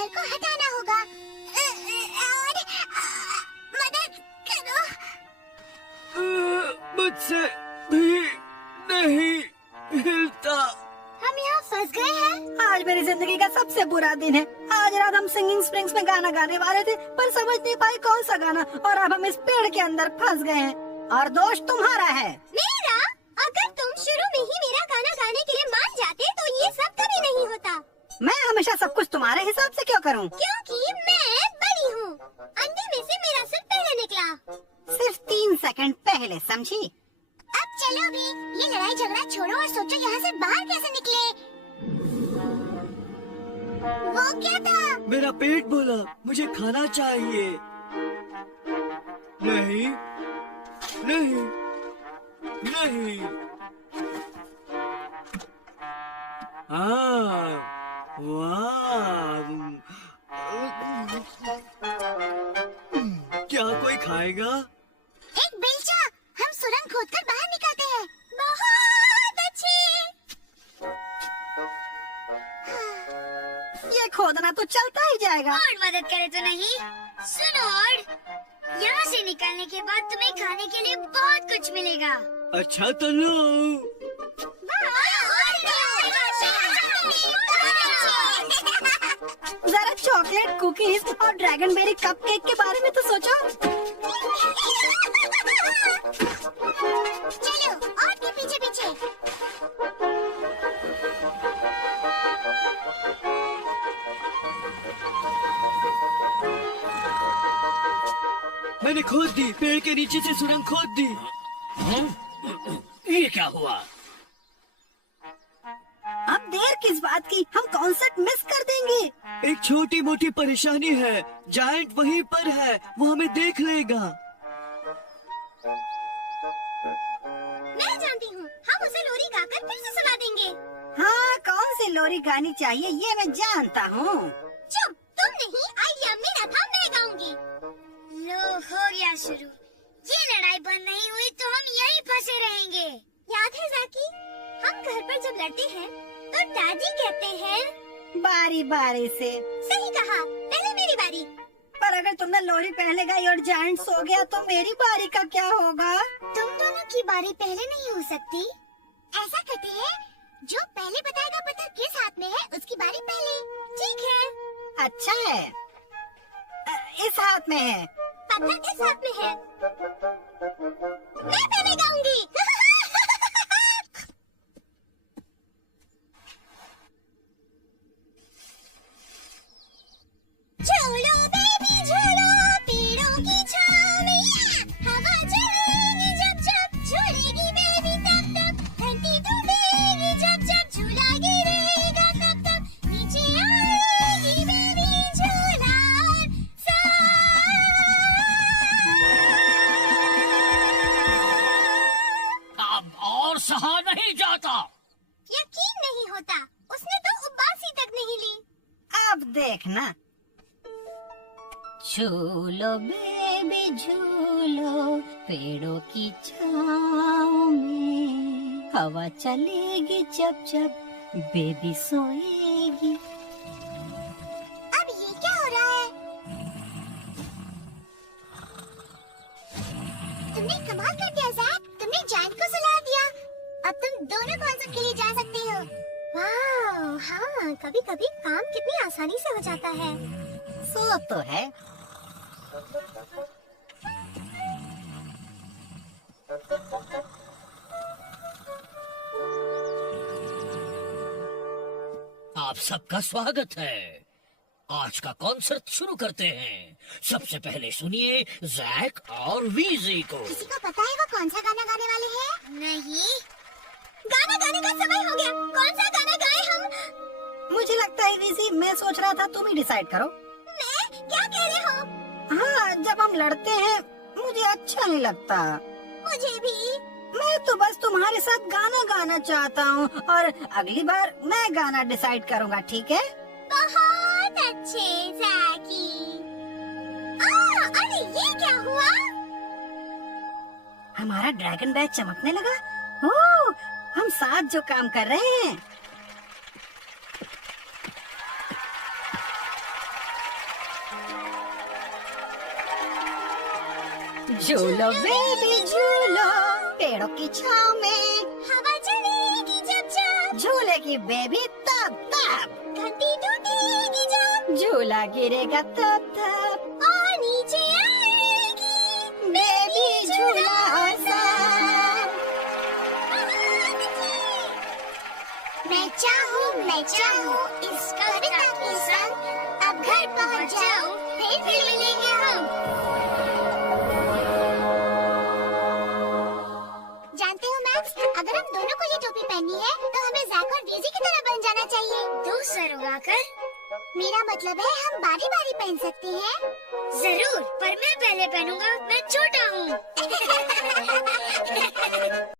पत्थर को हटाना होगा और मदद करो। मुझसे भी नहीं हिलता। हम यहाँ फंस गए हैं। आज मेरी जिंदगी का सबसे बुरा दिन है। आज रात हम सिंगिंग स्प्रिंग्स में गाना गाने वाले थे, पर समझ नहीं पाए कौन सा गाना, और अब हम इस पेड़ के अंदर फंस गए हैं। और दोष तुम्हारा है। मेरा? अगर तुम शुरू में ही मेरा गाना गाने के लिए मान जाते तो ये सब कभी नहीं होता। मैं हमेशा सब कुछ तुम्हारे हिसाब से क्यों करूं? क्योंकि मैं बड़ी हूँ। अंडे में से मेरा सिर पहले निकला। सिर्फ 3 सेकंड पहले, समझी? अब चलो भी, ये लड़ाई झगड़ा छोड़ो और सोचो यहाँ से बाहर कैसे निकले। वो क्या था? मेरा पेट बोला मुझे खाना चाहिए। नहीं नहीं नहीं। वाह, क्या कोई खाएगा? एक बेलचा। हम सुरंग खोदकर बाहर निकलते हैं। बहुत अच्छी। ये खोदना तो चलता ही जाएगा। और मदद करे तो नहीं? सुनो, और यहाँ से निकलने के बाद तुम्हें खाने के लिए बहुत कुछ मिलेगा। अच्छा तो लो। जरा चॉकलेट कुकीज और ड्रैगन बेरी कपकेक के बारे में तो सोचो। चलो, और के पीछे पीछे। मैंने खोद दी, पेड़ के नीचे से सुरंग खोद दी। ये क्या हुआ? अब देर किस बात की, हम कॉन्सर्ट मिस कर देंगे। एक छोटी मोटी परेशानी है, जायंट वहीं पर है, वो हमें देख लेगा। मैं जानती हूँ, हम उसे लोरी गाकर फिर से सुना देंगे। हाँ, कौन सी लोरी गानी चाहिए ये मैं जानता हूँ। चुप, तुम नहीं, आइडिया मेरा था, मैं गाऊंगी। लो, हो गया शुरू। ये लड़ाई बंद नहीं हुई तो हम यहीं फंसे रहेंगे। याद है जाकी, हम घर पर जब लड़ते हैं तो दादी कहते हैं बारी बारी से। सही कहा, पहले मेरी बारी। पर अगर तुमने लोरी पहले गाई और जायंट सो गया तो मेरी बारी का क्या होगा? तुम दोनों की बारी पहले नहीं हो सकती। ऐसा करते हैं, जो पहले बताएगा पत्थर किस हाथ में है उसकी बारी पहले। ठीक है? अच्छा है, इस हाथ में है। पत्थर इस हाथ में है। मैं पहले गाऊंगी। झूलो बेबी झूलो, पेड़ों की छाँव में, हवा चलेगी जब जब, झूलेगी बेबी तब तब, धरती डूबेगी जब जब, झूला गिरेगा तब तब, नीचे आएगी बेबी झूला अब और सहा नहीं जाता। यकीन नहीं होता, उसने तो उबासी तक नहीं ली। अब देखना। झूलो बेबी झूलो, पेड़ों की छाँव में, हवा चलेगी जब जब, बेबी सोएगी। अब ये क्या हो रहा है? तुमने कमाल कर दिया ज़ैक, तुमने जायंट को सुला दिया। अब तुम दोनों कॉन्सर्ट के लिए जा सकते हो। वाह, हाँ, कभी कभी काम कितनी आसानी से हो जाता है। सो तो है। आप सबका स्वागत है। आज का कॉन्सर्ट शुरू करते हैं। सबसे पहले सुनिए जैक और वीजी को। किसी को पता है वो कौन सा गाना गाने वाले हैं? नहीं। गाना गाने का समय हो गया। कौन सा गाना गाएं हम? मुझे लगता है वीजी, मैं सोच रहा था तुम ही डिसाइड करो। मैं? क्या कह रहे हो? हाँ, जब हम लड़ते हैं मुझे अच्छा नहीं लगता। मुझे भी। मैं तो बस तुम्हारे साथ गाना गाना चाहता हूँ, और अगली बार मैं गाना डिसाइड करूँगा, ठीक है? बहुत अच्छे जैकी। अरे ये क्या हुआ? हमारा ड्रैगन बैच चमकने लगा। ओह, हम साथ जो काम कर रहे हैं। झूलो बेबी झूलो, पेड़ों की छाँव में हवा चलेगी जब जब, झूले की बेबी तब तब, घंटी टूटेगी जब, झूला गिरेगा तब तब, और नीचे आएगी बेबी झूला सा। मैं चाहूँ इस कविता के संग अब घर पहुँच जाऊँ, फिर मिलेंगे हम। जानते हो मैक्स, अगर हम दोनों को ये टोपी पहननी है तो हमें जैक और डेज़ी की तरह बन जाना चाहिए। 2 सर उगाकर? मेरा मतलब है हम बारी बारी पहन सकते हैं। जरूर, पर मैं पहले पहनूंगा, मैं छोटा हूँ।